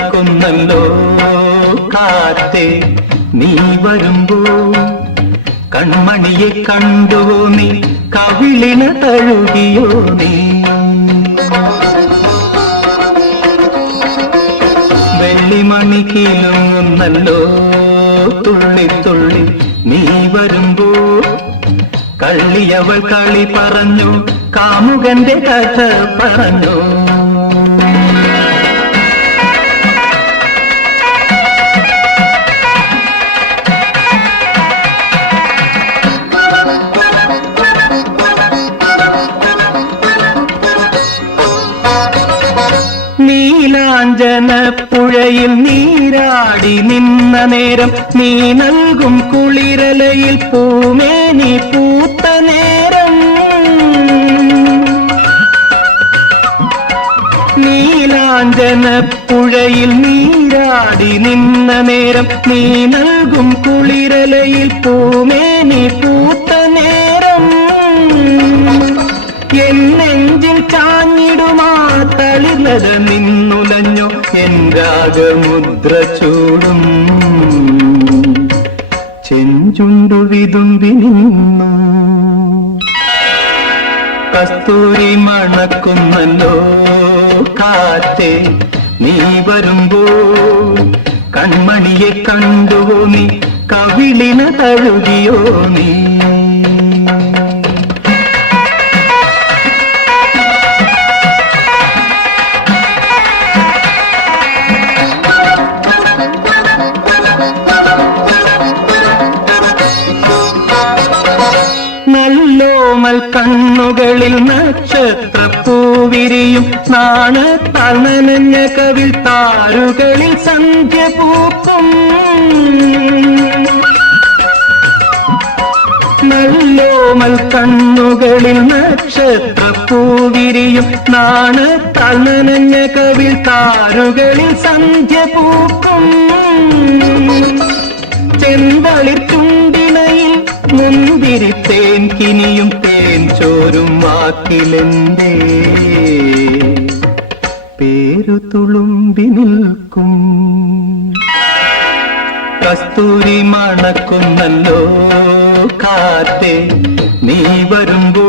മണക്കുന്നല്ലോ കാറ്റേ നീ വരുമ്പോ കൺമണിയെ കണ്ടുവോ നീ കവിളിന തഴുകിയോ നീ വെള്ളിമണി കീലുന്നല്ലോ തുള്ളി തുള്ളി നീ വരുമ്പോ കള്ളിയവൾ കളി പറഞ്ഞു കാമുകന്റെ കഥ പറഞ്ഞു നീലാഞ്ജന പുഴയിൽ നീരാടി നിന്ന നേരം നീ നൽകും കുളിരലയിൽ പൂമേനി പൂത്ത നേരം നീലാഞ്ജന പുഴയിൽ നീരാടി നിന്ന നേരം നീ നൽകും കുളിരലയിൽ പൂമേനി പൂത്ത നേരം എന്നെഞ്ചിൽ ചാഞ്ഞിടുമാ തളിർലത നിന്നുലഞ്ഞോ എൻ രാഗമുദ്ര ചൂടും ചെഞ്ചുണ്ടു വിതുമ്പി നിന്നു കസ്തൂരി മണക്കുന്നല്ലോ കാറ്റേ നീ വരുമ്പോ കൺമണിയെ കണ്ടുവോ നീ കവിളിന തഴുകിയോ നീ നല്ലോമൽ കണ്ണുകളിൽ നക്ഷത്രപ്പൂവിരിയും നാണത്താൽ നനഞ്ഞ കവിൾ താരുകളിൽ സന്ധ്യ പൂക്കും നല്ലോമൽ കണ്ണുകളിൽ നക്ഷത്രപ്പൂവിരിയും നാണത്താൽ നനഞ്ഞ കവിൾ താരുകളിൽ സന്ധ്യ പൂക്കും ചെന്തളിർ ചുണ്ടിണയിൽ മുന്തിരി തേൻ കിനിയും തേൻ ചോരും വാക്കിലെന്തേ പേരു തുളുമ്പി നിൽക്കും കസ്തൂരി മണക്കുന്നല്ലോ കാറ്റേ നീ വരുമ്പോ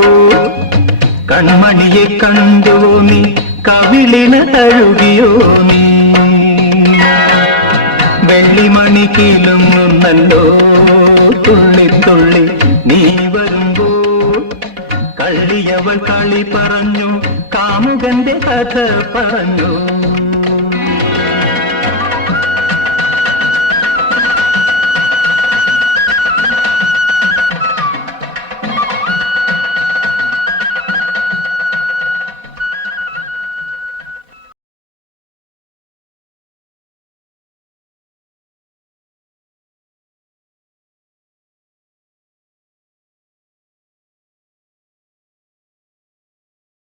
കൺമണിയെ കണ്ടുവോ നീ കവിളിന തഴുകിയോ നീ വെള്ളിമണി കീലുന്നല്ലോ തുള്ളി തുള്ളി നീ വരുമ്പോ കള്ളിയവൾ കളി പറഞ്ഞു കാമുകന്റെ കഥ പറഞ്ഞു